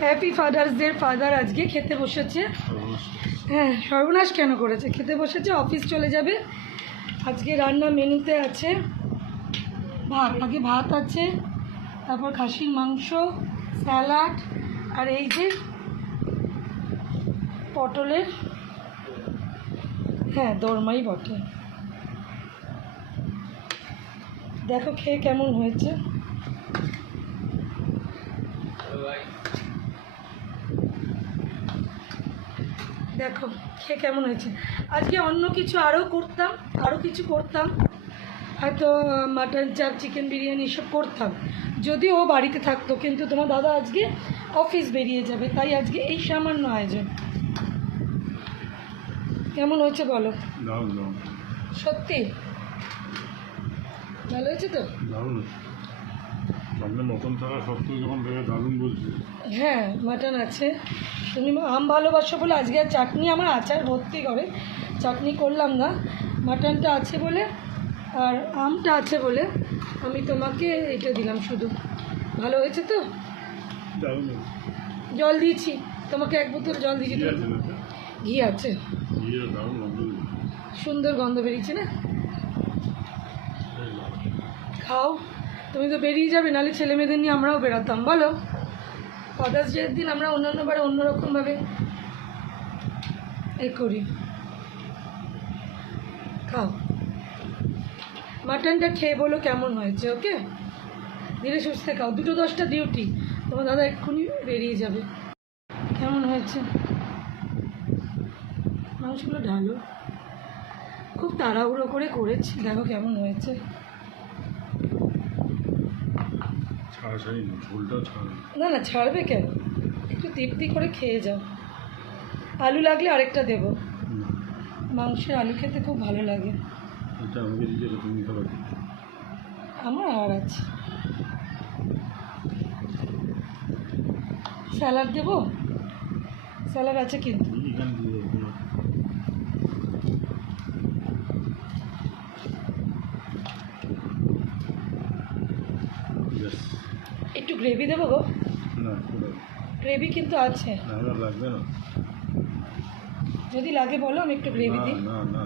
Happy father's ডের father আজকে খেতে বসেছে। হ্যাঁ সর্বনাশ কেন করেছে? খেতে বসেছে অফিস চলে যাবে। আজকে রান্না মেনুতে আছে ভাত। আগে ভাত আছে, তারপর খাসির মাংস, স্যালাড, আর এই যে পটলের হ্যাঁ দরমাই বটে দেখো খেয়ে কেমন হয়েছে। দেখো খেয়ে কেমন হয়েছে? আজকে অন্য কিছু আরও করতাম আরও কিছু করতাম। হয়তো মাটন চাপ চিকেন বিরিয়ানি এসব করতাম। যদি ও বাড়িতে থাকতো কিন্তু তোমার দাদা আজকে অফিস বেরিয়ে যাবে তাই আজকে এই সামান্য আয়োজন। কেমন হয়েছে বলো? সত্যি? ভালো হয়েছে তো? হ্যাঁ মাটন আছে। তুমি আম ভালোবাসো বলে আজকে আর চাটনি আমার আচার ভর্তি করে। চাটনি করলাম না। মাটনটা আছে বলে আর আমটা আছে বলে আমি তোমাকে এটা দিলাম শুধু। ভালো হয়েছে তো? জল দিয়েছি। তোমাকে এক বোতল জল দিয়েছি ঘি আছে। সুন্দর গন্ধ বেরিয়েছে না? খাও। তুমি তো বেরিয়ে যাবে, নাহলে ছেলে মেয়েদের নিয়ে আমরাও বেরোতাম বলো ফাদার্স ডের দিন আমরা অন্যান্য বারে অন্যরকমভাবে এ করি। খাও। মাটনটা খেয়ে বলো কেমন হয়েছে, ওকে? ধীরে সুস্থে খাও। দুটো দশটা ডিউটি, তোমার দাদা এক্ষুনি বেরিয়ে যাবে। কেমন হয়েছে? মানুষগুলো ঢালো। খুব তাড়াহুড়ো করে করেছি, দেখো কেমন হয়েছে। না ঝোলটাও না না ছাড়বে কেন? একটু তৃপ্তি করে খেয়ে যাও। আলু লাগলে আরেকটা দেবো। মাংসের আলু খেতে খুব ভালো লাগে। এটা আমাকে দিতে তুমি খাবার আমার আর আছে। স্যালাড দেবো? স্যালাড আছে কিন্তু এখানে দিয়ে দেবো কোনো ব্যাস একটু গ্রেভি দেবো গো? না গ্রেভি কিন্তু আছে। না লাগবে না। যদি লাগে বলো আমি একটু গ্রেভি দিই। না না।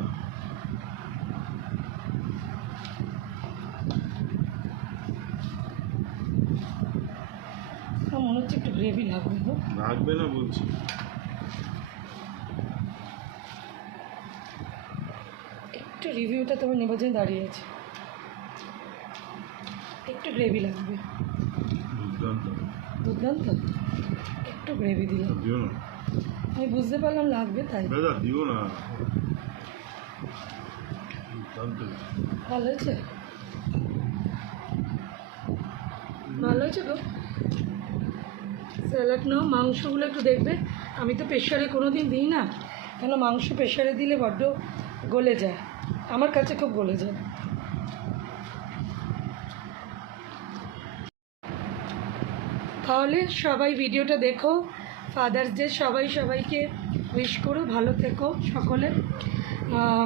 মনে হচ্ছে একটু গ্রেভি লাগবে গো। লাগবে না বলছি। একটু রিভিউটা তোমার নেবার জন্য দাঁড়িয়ে আছে। একটু গ্রেভি লাগবে। দুর্দান্ত। একটু গ্রেভি দিলাম দিও না। আমি বুঝতে পারলাম লাগবে তাই। দাদা দিও না। ভালো হয়েছে? ভালো হয়েছে গো। স্যালাড নাও মাংসগুলো একটু দেখবে। আমি তো প্রেশারে কোনো দিন দিই না। কেন মাংস প্রেশারে দিলে বড্ড গলে যায়। আমার কাছে খুব গলে যায়। তাহলে সবাই ভিডিওটা দেখো। ফাদার্স ডে সবাই সবাইকে উইশ করো ভালো থেকো সকলে।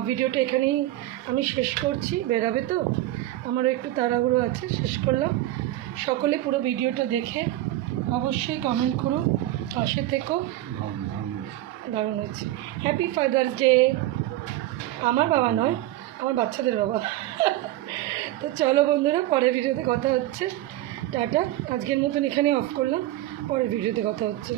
ভিডিওটা এখানেই আমি শেষ করছি। বেরাবে তো? আমারও একটু তাড়াহুড়ো আছে, শেষ করলাম। সকলে পুরো ভিডিওটা দেখে অবশ্যই কমেন্ট করো, পাশে থেকো। দারুণ হয়েছে। হ্যাপি ফাদার্স ডে আমার বাবা নয়, আমার বাচ্চাদের বাবা। তো চলো বন্ধুরা, পরের ভিডিওতে কথা হচ্ছে। টাটা। আজকের মতন এখানে অফ করলাম। পরের ভিডিওতে কথা হচ্ছে।